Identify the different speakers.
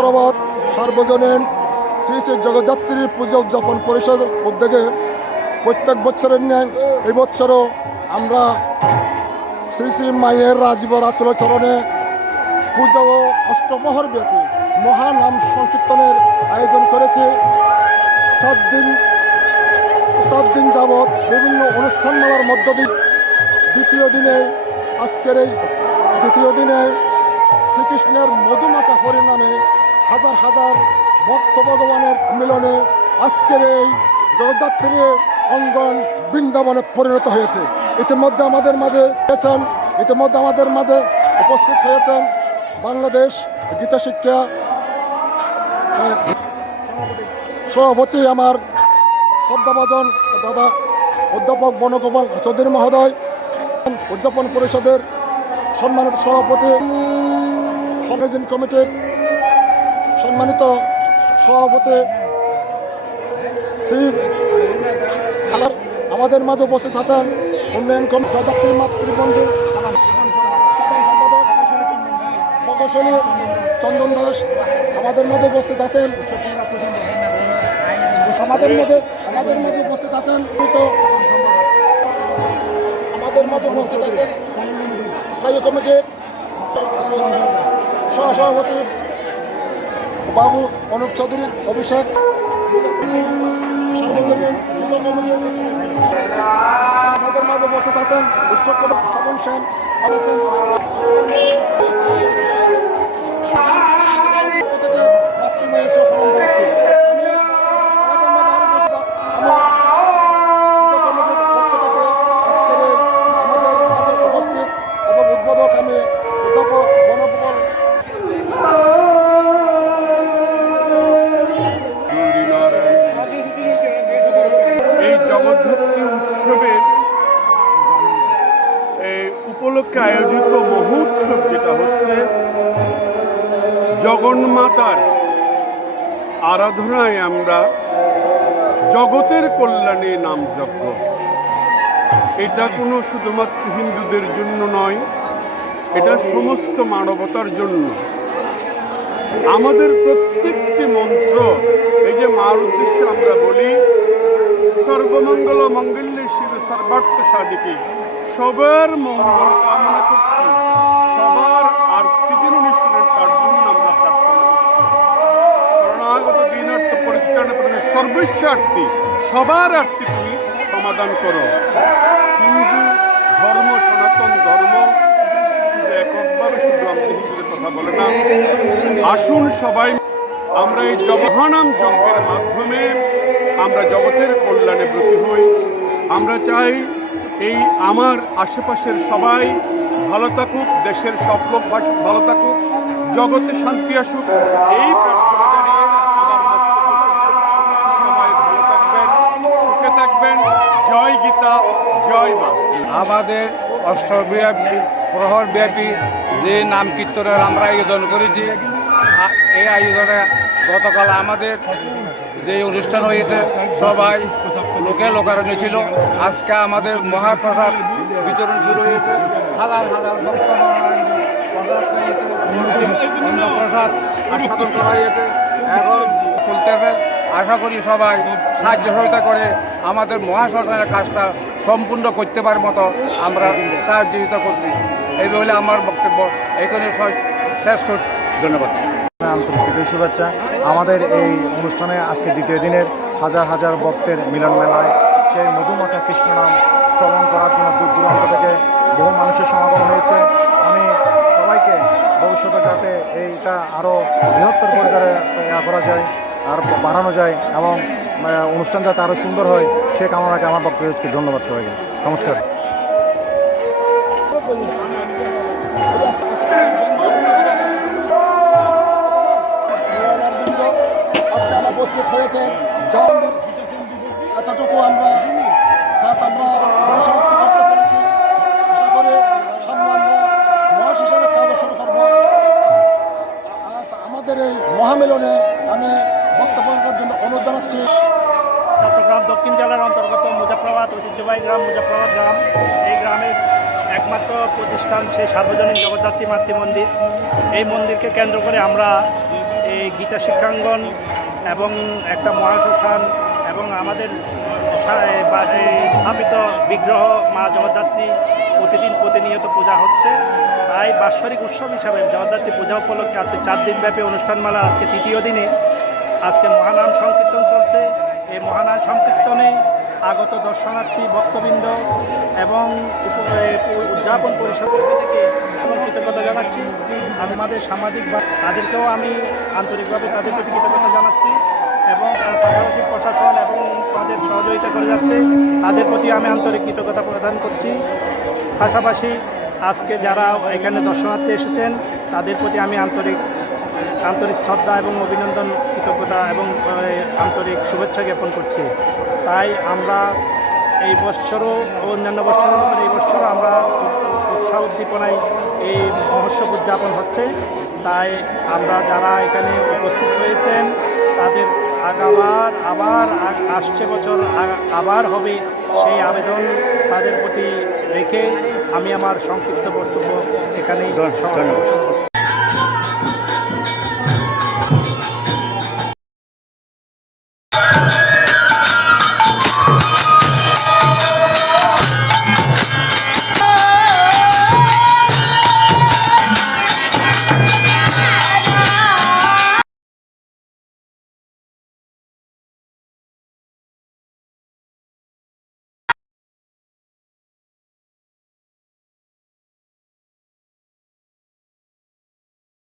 Speaker 1: বছরাবাদ সার্বজনীন শ্রী শ্রী জগদ্ধাত্রী পুজো উদযাপন পরিষদ উদ্যোগে প্রত্যেক বছরের ন্যায় এই বছরও আমরা শ্রী শ্রী মায়ের রাজীব রাতুল চরণে পুজো ও অষ্টমহর ব্যাপী মহানাম সংকীর্তনের আয়োজন করেছে। সাত দিন সাত দিন যাবৎ বিভিন্ন অনুষ্ঠানমালার মধ্য দিয়ে দ্বিতীয় দিনে, আজকের এই দ্বিতীয় দিনে শ্রীকৃষ্ণের মধুমাতা হরিনামে হাজার হাজার ভক্ত ভগবানের মিলনে আজকের এই জগদ্ধাত্রী অঙ্গন বৃন্দাবনে পরিণত হয়েছে। ইতিমধ্যে আমাদের মাঝে হয়েছেন ইতিমধ্যে আমাদের মাঝে উপস্থিত হয়েছেন বাংলাদেশ গীতা শিক্ষা সভাপতি আমার শ্রদ্ধাভাজন দাদা অধ্যাপক বনগোপাল চৌধুরী মহোদয়, উদযাপন পরিষদের সম্মানিত সভাপতি সংযোজন কমিটির সম্মানিত সভাপতি, শ্রী আমাদের মাঝে উপস্থিত আছেন উন্নয়ন কমিটি জগত্রী মাতৃবন্ধু, প্রকৌশলী চন্দন দাস আমাদের মধ্যে উপস্থিত আছেন। আমাদের মধ্যে আমাদের মধ্যে উপস্থিত আছেন আমাদের মধ্যে উপস্থিত আছেন স্থায়ী কমিটির সহসভাপতি বাবু অনুপ চৌধুরী অভিষেক আমাদের মাঝে উপস্থিত আছেন বিশ্বকর্মা সবন সেন
Speaker 2: জগন্মাতার আরাধনায় আমরা জগতের কল্যাণে নাম যজ্ঞ এটা কোনো শুধুমাত্র হিন্দুদের জন্য নয়, এটা সমস্ত মানবতার জন্য। আমাদের প্রত্যেকটি মন্ত্র, এই যে মার উদ্দেশ্যে আমরা বলি, সর্বমঙ্গল মঙ্গল্যে শিব সর্বার্থ সাধিকে, সবার মঙ্গল কামনা প্রদান সবার আর্থিক তুমি সমাধান করো। হিন্দু ধর্ম, সনাতন ধর্ম, শুধু এককভাবে শুধু আমাদের হিন্দুদের কথা বলে না। আসুন সবাই, আমরা এই জগহানাম যজ্ঞের মাধ্যমে আমরা জগতের কল্যাণে ব্রতী হই। আমরা চাই এই আমার আশেপাশের সবাই ভালো থাকুক, দেশের সব লোক ভালো থাকুক, জগতে শান্তি আসুক। এই প্রার্থনা
Speaker 3: আমাদের অষ্টব্যাপী, প্রহরব্যাপী যে নাম কীর্তনের আমরা আয়োজন করেছি এই আয়োজনে গতকাল আমাদের যে অনুষ্ঠান হয়েছে, সবাই লোকে লোকারণ্য ছিল। আজকে আমাদের মহাপ্রসাদ বিতরণ শুরু হয়েছে। হাজার হাজার প্রসাদ আস্বাদন করা হয়েছে এখন চলতেছে। আশা করি সবাই সাহায্য সহায়তা করে আমাদের মহাশ্মশানের কাজটা সম্পূর্ণ করতে পারার মতো আমরা সাহায্যিত করছি। এই বলে আমার বক্তব্য এখানে শেষ- করছি। ধন্যবাদ।
Speaker 4: আন্তর্জাতিক শুভেচ্ছা। আমাদের এই অনুষ্ঠানে আজকে দ্বিতীয় দিনের হাজার হাজার ভক্তের মিলন মেলায় সেই মধুমাতা কৃষ্ণ নাম শ্রবণ করার জন্য দূর দূরান্ত থেকে বহু মানুষের সমাগম হয়েছে। আমি সবাইকে ভবিষ্যতে যাতে এইটা আরও বৃহত্তর পরিবারে করা যায় আর বাড়ানো যায় এবং অনুষ্ঠান যাতে আরও সুন্দর হয়, সে কামনাকে আমার বক্তব্য ধন্যবাদ সবাইকে। নমস্কার।
Speaker 1: উপস্থিত এতটুকু আমরা
Speaker 5: ঐতিহ্যবাহী গ্রাম মুজাফরাবাদ গ্রাম। এই গ্রামের একমাত্র প্রতিষ্ঠান সেই সার্বজনীন জগদ্ধাত্রী মাতৃ মন্দির। এই মন্দিরকে কেন্দ্র করে আমরা এই গীতা শিক্ষাঙ্গন এবং একটা মহাশ্মশান এবং আমাদের স্থাপিত বিগ্রহ মা জগদ্ধাত্রী প্রতিদিন প্রতিনিয়ত পূজা হচ্ছে। তাই বাৎসরিক উৎসব হিসাবে জগদ্ধাত্রী পূজা উপলক্ষে আজকে চার দিনব্যাপী অনুষ্ঠানমালা আজকে তৃতীয় দিনে। আজকে মহানাম সংকীর্তন চলছে। এই মহানাম সংকীর্তনে আগত দর্শনার্থী, ভক্তবৃন্দ এবং উদযাপন পরিষদ থেকে কৃতজ্ঞতা জানাচ্ছি। আমি আমাদের সামাজিক তাদেরকেও আমি আন্তরিকভাবে তাদের প্রতি কৃতজ্ঞতা জানাচ্ছি এবং পাশাপাশি প্রশাসন এবং তাদের সহযোগিতা করে যাচ্ছে। তাদের প্রতি আমি আন্তরিক কৃতজ্ঞতা প্রদান করছি। পাশাপাশি আজকে যারা এখানে দর্শনার্থী এসেছেন, তাদের প্রতি আমি আন্তরিক আন্তরিক শ্রদ্ধা এবং অভিনন্দন কৃতজ্ঞতা এবং আন্তরিক শুভেচ্ছা জ্ঞাপন করছি। তাই আমরা এই বছরও অন্যান্য মতো এই বৎসরও আমরা উৎসাহ উদ্দীপনায় এই মহোৎসব উদযাপন হচ্ছে। তাই আমরা যারা এখানে উপস্থিত হয়েছেন তাদের আগাবার আবার আসছে বছর আবার হবে সেই আবেদন তাদের প্রতি রেখে আমি আমার সংক্ষিপ্ত বক্তব্য এখানেই সমাপ্ত করছি।